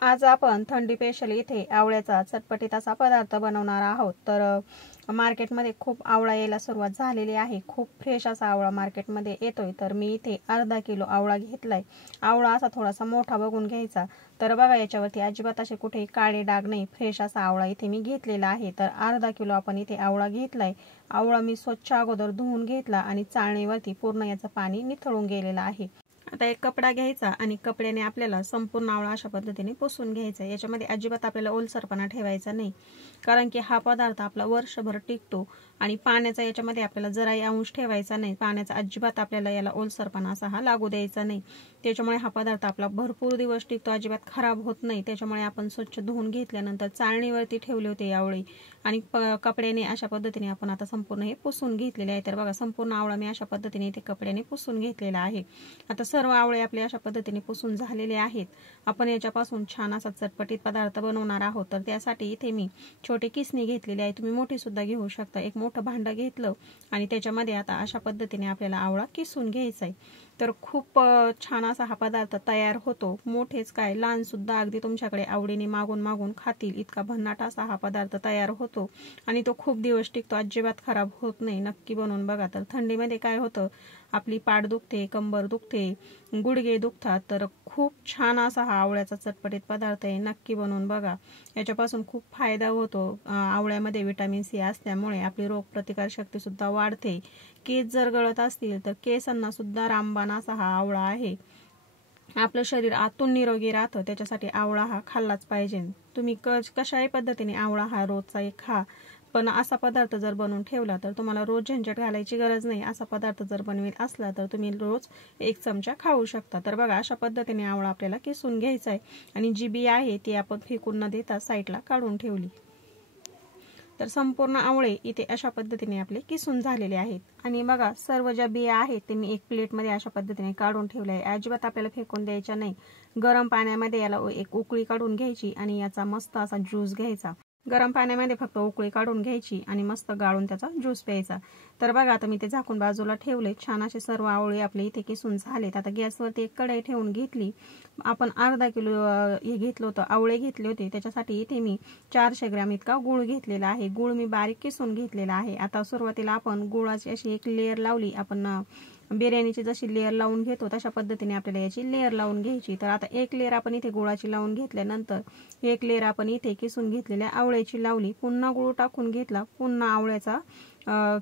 आज आपण थंडी स्पेशल इथे आवळ्याचा चटपटीत असा पदार्थ बनवणार आहोत। तर मार्केटमध्ये खूप आवळा यायला सुरुवात झालेली आहे। खूप फ्रेश असा आवळा मार्केटमध्ये येतोय। तर मी इथे अर्धा किलो आवळा घेतलाय। आवळा असा थोडासा मोठा बघून घ्यायचा। तर बघा याच्यावरती अजिबात असे कुठेही काळे डाग नाही, फ्रेश असा आवळा इथे मी घेतलेला आहे। तर अर्धा किलो आपण इथे आवळा घेतलाय। आवळा मी स्वच्छ अगोदर धुवून घेतला आणि चाळणीवरती पूर्ण याचं पाणी निथळून गेलेलं आहे। आता एक कपडा घ्यायचा आणि कपड्याने आपल्याला संपूर्ण आवळा अशा पद्धतीने पुसून घ्यायचा। याच्यामध्ये अजिबात आपल्याला ओलसरपणा ठेवायचा नाही, कारण की हा पदार्थ आपला वर्षभर टिकतो आणि पाण्याचा याच्यामध्ये आपल्याला जराही अंश ठेवायचा नाही। पाण्याचा अजिबात आपल्याला याला ओलसरपणा असा हा लागू द्यायचा नाही। त्याच्यामुळे हा पदार्थ आपला भरपूर दिवस टिकतो, अजिबात खराब होत नाही। त्याच्यामुळे आपण स्वच्छ धुवून घेतल्यानंतर चाळणीवरती ठेवले होते आवळे आणि कपड्याने अशा पद्धतीने आपण आता संपूर्ण हे पुसून घेतलेले आहे। तर बघा संपूर्ण आवळा मी अशा पद्धतीने इथे कपड्याने पुसून घेतलेला आहे। आता सर्व आवळे आपले अशा पद्धतीने पुसून झालेले आहेत। आपण याच्यापासून छान असा चटपटीत पदार्थ बनवणार आहोत। तर त्यासाठी इथे मी छोटे किसणी घेतलेली आहे, तुम्ही मोठी सुद्धा घेऊ शकता। एक मोठं भांडं घेतलं आणि त्याच्यामध्ये आता अशा पद्धतीने आपल्याला आवळा किसून घ्यायचा आहे। तर खूप छान असा हा पदार्थ तयार होतो। मोठेच काय लहान सुद्धा अगदी तुमच्याकडे आवडीने मागून मागून खातील इतका भन्नाट असा हा पदार्थ तयार होतो आणि तो खूप दिवस टिकतो, अजिबात खराब होत नाही। नक्की बनवून बघा। तर थंडीमध्ये काय होतं, आपली पाठ दुखते, कंबर दुखते, गुडघे दुखतात, तर खूप छान असा हा आवळ्याचा चटपटीत पदार्थ आहे। नक्की बनवून बघा, याच्यापासून खूप फायदा होतो। आवळ्यामध्ये विटॅमिन सी असल्यामुळे आपली रोगप्रतिकार शक्ती सुद्धा वाढते। केस जर गळत असतील तर केसांना सुद्धा रामबाण असा हा आवळा आहे। आपलं शरीर आतून निरोगी राहतं, त्याच्यासाठी आवळा हा खाल्लाच पाहिजे। तुम्ही कशाही पद्धतीने आवळा हा रोजचा एक खा, पण असा पदार्थ जर बनवून ठेवला तर तुम्हाला रोज झंझट घालायची गरज नाही। असा पदार्थ जर बनवेल असला तर तुम्ही रोज एक चमचा खाऊ शकता। तर बघा अशा पद्धतीने आवळा आपल्याला किसून घ्यायचा आहे आणि जी बी आहे ती आपण फेकून न देता साईडला काढून ठेवली। तर संपूर्ण आवळे इथे अशा पद्धतीने आपले किसून झालेले आहेत आणि बघा सर्व ज्या बिया आहेत ते मी एक प्लेटमध्ये अशा पद्धतीने काढून ठेवले आहे। अजिबात आपल्याला फेकून द्यायच्या नाही। गरम पाण्यामध्ये याला एक उकळी काढून घ्यायची आणि याचा मस्त असा ज्यूस घ्यायचा। गरम पाण्यामध्ये फक्त उकळी काढून घ्यायची आणि मस्त गाळून त्याचा ज्यूस प्यायचा। तर बघा आता मी ते झाकून बाजूला ठेवले। छान असे सर्व आवळे आपले इथे किसून झालेत। आता गॅसवरती एक कढई ठेवून घेतली। आपण अर्धा किलो हे घेतलं होतं, आवळे घेतले होते, त्याच्यासाठी इथे मी 400 ग्रॅम इतका गूळ घेतलेला आहे। गूळ मी बारीक किसून घेतलेला आहे। आता सुरुवातीला आपण गुळाची अशी एक लेयर लावली। आपण बिर्याणीची जशी लेयर लावून घेतो तशा पद्धतीने आपल्याला याची लेयर लावून घ्यायची। तर आता एक लेयर आपण इथे गुळाची लावून घेतल्यानंतर एक लेयर आपण इथे किसून घेतलेल्या आवळ्याची लावली। पुन्हा गूळ टाकून घेतला, पुन्हा आवळ्याचा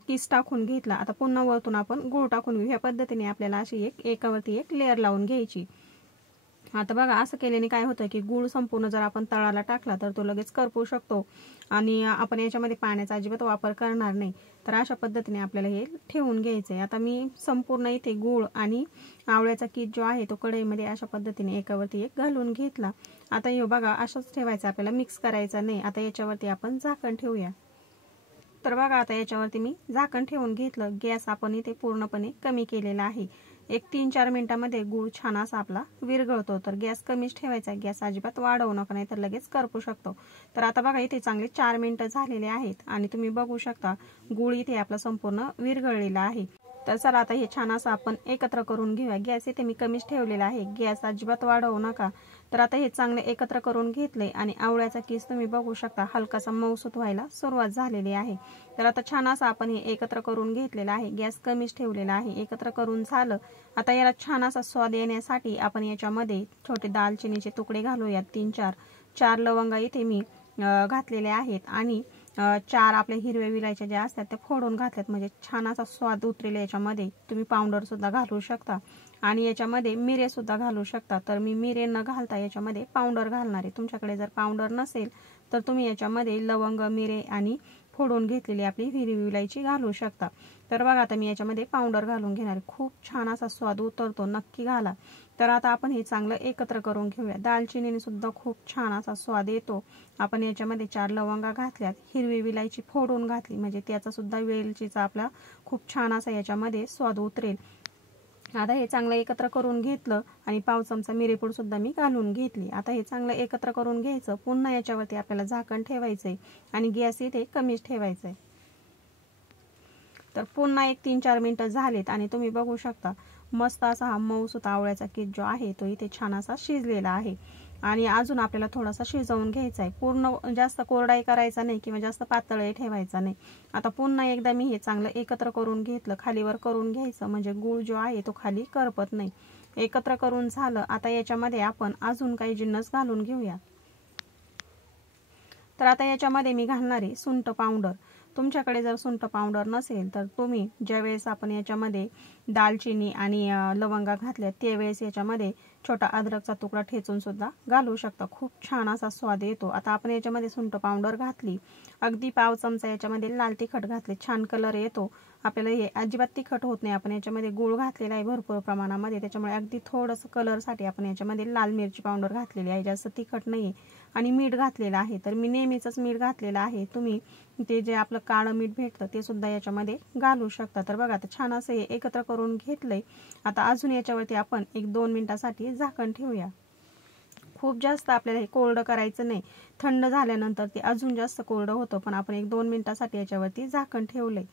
किस टाकून घेतला। आता पुन्हा वरतून आपण गूळ टाकून घेऊ। ह्या पद्धतीने आपल्याला अशी एकावरती एक लेयर लावून घ्यायची। आता बघा असं केल्याने काय होतं की गूळ संपूर्ण जर आपण तळाला टाकला तर तो लगेच करपू शकतो आणि आपण याच्यामध्ये पाण्याचा अजिबात वापर करणार नाही। तर अशा पद्धतीने आपल्याला हे ठेवून घ्यायचं आहे। आता मी संपूर्ण इथे गूळ आणि आवळ्याचा किस जो आहे तो कढईमध्ये अशा पद्धतीने एकावरती एक घालून घेतला। आता हे बघा असंच ठेवायचं, आपल्याला मिक्स करायचा नाही। आता याच्यावरती आपण झाकण ठेवूया। तर बघा आता याच्यावरती मी झाकण ठेवून घेतलं। गॅस आपण इथे पूर्णपणे कमी केलेला आहे। एक 3-4 मिनिटांमध्ये गूळ छान असा आपला विरघळतो। तर गॅस कमीच ठेवायचा, गॅस अजिबात वाढवू नका, नाही तर लगेच करपू शकतो। तर आता बघा इथे चांगले 4 मिनिटं झालेले आहेत आणि तुम्ही बघू शकता गूळ इथे आपला संपूर्ण विरघळलेला आहे। तर चला आता हे छान असं आपण एकत्र करून घेऊया। गॅस इथे मी कमीच ठेवलेला आहे, गॅस अजिबात वाढवू नका। तर आता हे चांगले एकत्र करून घेतले आणि आवळ्याचा किस तुम्ही बघू शकता हलकासा मऊसूत व्हायला सुरुवात झालेली आहे। तर आता छान असं आपण हे एकत्र करून घेतलेलं आहे, गॅस कमीच ठेवलेला आहे। एकत्र करून झालं। आता याला छान असा स्वाद येण्यासाठी आपण याच्यामध्ये छोटे दालचिनीचे तुकडे घालूयात। 3-4 लवंगा इथे मी घातलेले आहेत आणि 4 आपल्या हिरव्या विलायच्या ज्या असतात त्या फोडून घातल्यात, म्हणजे छान असा स्वाद उतरेल याच्यामध्ये। तुम्ही पावडर सुद्धा घालू शकता आणि याच्यामध्ये मिरे सुद्धा घालू शकता। तर मी मिरे न घालता याच्यामध्ये पावडर घालणार आहे। तुमच्याकडे जर पावडर नसेल तर तुम्ही याच्यामध्ये लवंग, मिरे आणि फोडून घेतलेली आपली हिरवी विलायची घालू शकता। तर बघा आता मी याच्यामध्ये पावडर घालून घेणार आहे, खूप छान असा स्वाद उतरतो, नक्की घाला। तर आता आपण हे चांगलं एकत्र करून घेऊया। दालचिनीने सुद्धा खूप छान असा स्वाद येतो। आपण याच्यामध्ये 4 लवंगा घातल्यात, हिरवी विलायची फोडून घातली, म्हणजे त्याचा सुद्धा वेलचीचा आपला खूप छान असा याच्यामध्ये स्वाद उतरेल। आता हे चांगलं एकत्र करून घेतलं आणि पाव चमचा मिरेपूड सुद्धा मी घालून घेतली। आता हे चांगलं एकत्र करून घ्यायचं। पुन्हा याच्यावरती आपल्याला झाकण ठेवायचंय आणि गॅस इथे कमीच ठेवायचा आहे। तर पुन्हा एक 3-4 मिनिटं झालेत आणि तुम्ही बघू शकता मस्त असा हा मऊसूत आवळ्याचा किस जो आहे तो इथे छान असा शिजलेला आहे। आणि अजून आपल्याला थोडासा शिजवून घ्यायचा आहे। पूर्ण जास्त कोरडाही करायचा नाही किंवा जास्त पातळही ठेवायचा नाही। आता पुन्हा एकदा मी हे चांगलं एकत्र करून घेतलं, खालीवर करून घ्यायचं म्हणजे गूळ जो आहे तो खाली करपत नाही। एकत्र करून झालं। आता याच्यामध्ये आपण अजून काही जिन्नस घालून घेऊया। तर आता याच्यामध्ये मी घालणार आहे सुंठ पावडर। तुमच्याकडे जर सुंठ पावडर नसेल तर तुम्ही ज्यावेळेस आपण याच्यामध्ये दालचिनी आणि लवंगा घातल्या त्यावेळेस याच्यामध्ये छोटा अद्रकचा तुकडा ठेचून सुद्धा घालू शकता। खूप छान असा स्वाद येतो। आता आपण याच्यामध्ये सुंठ पावडर घातली, अगदी पाव चमचा याच्यामध्ये लाल तिखट घातले, छान कलर येतो। आपल्याला हे अजिबात तिखट होत नाही, आपण याच्यामध्ये गूळ घातलेला आहे भरपूर प्रमाणामध्ये, त्याच्यामुळे अगदी थोडंसं कलरसाठी आपण याच्यामध्ये लाल मिरची पावडर घातलेली आहे, जास्त तिखट नाही आहे। आणि मीठ घातलेलं आहे, तर मी नेहमीच मीठ घातलेलं आहे। तुम्ही ते जे आपलं काळं मीठ भेटतं ते सुद्धा याच्यामध्ये घालू शकता। तर बघा आता छान असं हे एकत्र करून घेतलंय। आता अजून याच्यावरती आपण 1-2 मिनिटासाठी झाकण ठेवूया। खूप जास्त आपल्याला हे कोरडं करायचं नाही, थंड झाल्यानंतर ते अजून जास्त कोरडं होतं, पण आपण 1-2 मिनिटासाठी याच्यावरती झाकण ठेवलंय।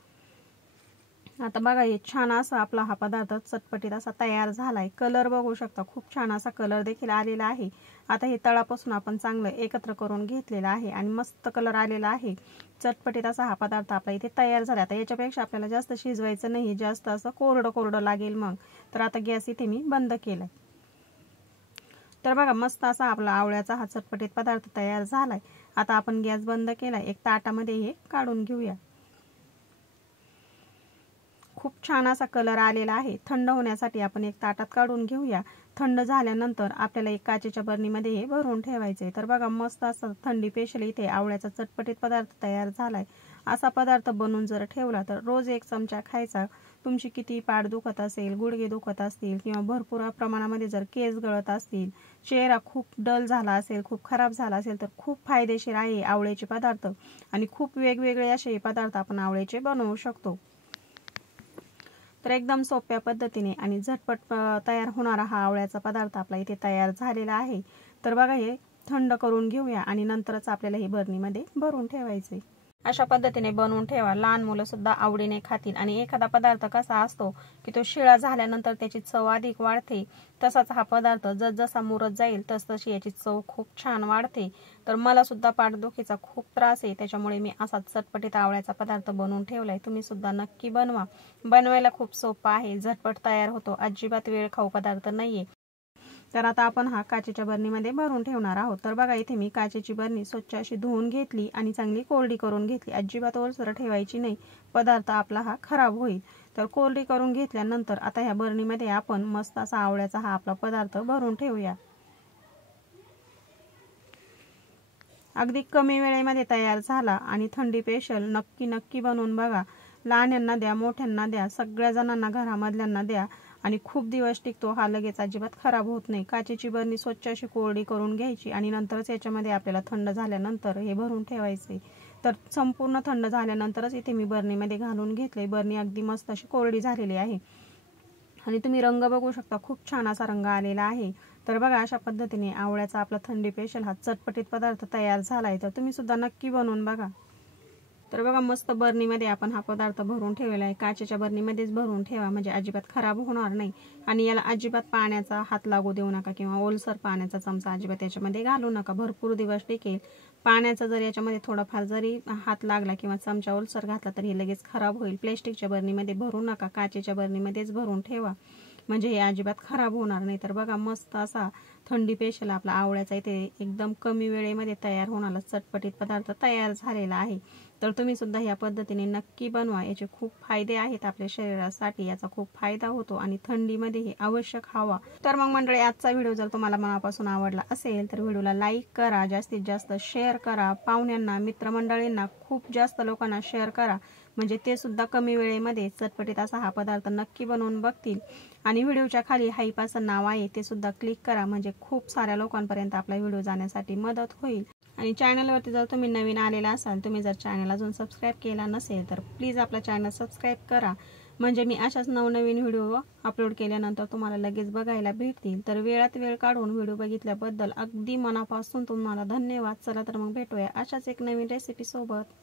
आता बघा हे छान असा आपला हा पदार्थ चटपटीत असा तयार झालाय। कलर बघू शकता, खूप छान असा कलर देखील आलेला आहे। आता हे तळापासून आपण चांगलं एकत्र करून घेतलेलं आहे आणि मस्त कलर आलेला आहे। चटपटीत असा हा पदार्थ आपला इथे तयार झाला। आता याच्यापेक्षा आपल्याला जास्त शिजवायचं नाही, जास्त असं कोरडं लागेल मग। तर आता गॅस इथे मी बंद केलाय। तर बघा मस्त असा आपला आवळ्याचा हा चटपटीत पदार्थ तयार झालाय। आता आपण गॅस बंद केलाय, एक ताटामध्ये हे काढून घेऊया। खूप छान असा कलर आलेला आहे। थंड होण्यासाठी आपण एक ताटात काढून घेऊया। थंड झाल्यानंतर आपल्याला एक काचेच्या बरणीमध्ये हे भरून ठेवायचे। तर बघा मस्त असं थंडी स्पेशल इथे आवळ्याचा चटपटीत पदार्थ तयार झालाय। असा पदार्थ बनवून जर ठेवला तर रोज 1 चमचा खायचा। तुमची किती पाठ दुखत असेल, गुडघे दुखत असतील किंवा भरपूर प्रमाणामध्ये जर केस गळत असतील, चेहरा खूप डल झाला असेल, खूप खराब झाला असेल, तर खूप फायदेशीर आहे आवळ्याचे पदार्थ। आणि खूप वेगवेगळे असे पदार्थ आपण आवळ्याचे बनवू शकतो। तर एकदम सोप्या पद्धतीने आणि झटपट तयार होणारा हा आवळ्याचा पदार्थ आपला इथे तयार झालेला आहे। तर बघा हे थंड करून घेऊया आणि नंतरच आपल्याला हे बरणीमध्ये भरून ठेवायचे। अशा पद्धतीने बनवून ठेवा, लहान मुलं सुद्धा आवडीने खातील। आणि एखादा पदार्थ कसा असतो की तो शिळा झाल्यानंतर त्याची चव अधिक वाढते, तसाच हा पदार्थ जसजसा मुरत जाईल तसतशी याची चव खूप छान वाढते। तर मला सुद्धा पाठदुखीचा खूप त्रास आहे, त्याच्यामुळे मी असा चटपटीत आवळ्याचा पदार्थ बनवून ठेवलाय। तुम्ही सुद्धा नक्की बनवा। बनवायला खूप सोपा आहे, झटपट तयार होतो, अजिबात वेळ खाऊ पदार्थ नाहीये। तर आता आपण हा काचेच्या बरणीमध्ये भरून ठेवणार आहोत। तर बघा इथे मी काचेची बरणी स्वच्छ अशी धुवून घेतली आणि चांगली कोरडी करून घेतली। अजिबात ओलसर ठेवायची नाही, पदार्थ आपला हा खराब होईल। तर कोरडी करून घेतल्यानंतर आता ह्या बरणीमध्ये आपण मस्त असा आवळ्याचा हा आपला पदार्थ भरून ठेवूया। अगदी कमी वेळेमध्ये तयार झाला आणि थंडी स्पेशल नक्की बनवून बघा। लहान्यांना द्या, मोठ्यांना द्या, सगळ्या जणांना घरामधल्यांना द्या आणि खूप दिवस टिकतो हा, लगेच अजिबात खराब होत नाही। काचेची बरणी स्वच्छ अशी कोरडी करून घ्यायची आणि नंतरच याच्यामध्ये आपल्याला थंड झाल्यानंतर हे भरून ठेवायचे। तर संपूर्ण थंड झाल्यानंतरच इथे मी बरणीमध्ये घालून घेतले। बरणी अगदी मस्त अशी कोरडी झालेली आहे आणि तुम्ही रंग बघू शकता, खूप छान असा रंग आलेला आहे। तर बघा अशा पद्धतीने आवळ्याचा आपला थंडी स्पेशल हा चटपटीत पदार्थ तयार झालाय। तर तुम्ही सुद्धा नक्की बनवून बघा। तर बघा मस्त बरणीमध्ये आपण हा पदार्थ भरून ठेवलेला आहे। काचेच्या बरणीमध्येच भरून ठेवा म्हणजे अजिबात खराब होणार नाही। आणि याला अजिबात पाण्याचा हात लागू देऊ नका किंवा ओलसर पाण्याचा चमचा अजिबात याच्यामध्ये घालू नका, भरपूर दिवस टिकेल। पाण्याचा जर याच्यामध्ये थोडाफार जरी हात लागला किंवा चमचा ओलसर घातला तर हे लगेच खराब होईल। प्लॅस्टिकच्या बरणीमध्ये भरू नका, काचेच्या बरणीमध्येच भरून ठेवा म्हणजे हे अजिबात खराब होणार नाही। तर बघा मस्त असा थंडी स्पेशल आपला आवळ्याचा इथे एकदम कमी वेळेमध्ये तयार होणारा चटपटीत पदार्थ तयार झालेला आहे। तर तुम्ही सुद्धा या पद्धतीने नक्की बनवा। याचे खूप फायदे आहेत आपल्या शरीरासाठी, याचा खूप फायदा होतो आणि थंडीमध्ये हे अवश्य खावा। तर मग मंडळी, आजचा व्हिडिओ जर तुम्हाला मनापासून आवडला असेल तर व्हिडिओला लाईक करा, जास्तीत जास्त शेअर करा, पाहुण्यांना, मित्रमंडळींना, खूप जास्त लोकांना शेअर करा म्हणजे ते सुद्धा कमी वेळेमध्ये चटपटीत असा हा पदार्थ नक्की बनवून बघतील। आणि व्हिडिओच्या खाली हाईप असं नाव आहे ते सुद्धा क्लिक करा म्हणजे खूप साऱ्या लोकांपर्यंत आपला व्हिडिओ जाण्यासाठी मदत होईल। आणि चॅनलवरती जर तुम्ही नवीन आलेला असाल, तुम्ही जर चॅनल अजून सबस्क्राईब केला नसेल तर प्लीज आपला चॅनल सबस्क्राईब करा म्हणजे मी अशाच नवनवीन व्हिडिओ अपलोड केल्यानंतर तुम्हाला लगेच बघायला भेटतील। तर वेळात वेळ काढून व्हिडिओ बघितल्याबद्दल अगदी मनापासून तुम्हाला धन्यवाद। चला तर मग भेटूया अशाच एक नवीन रेसिपी सोबत।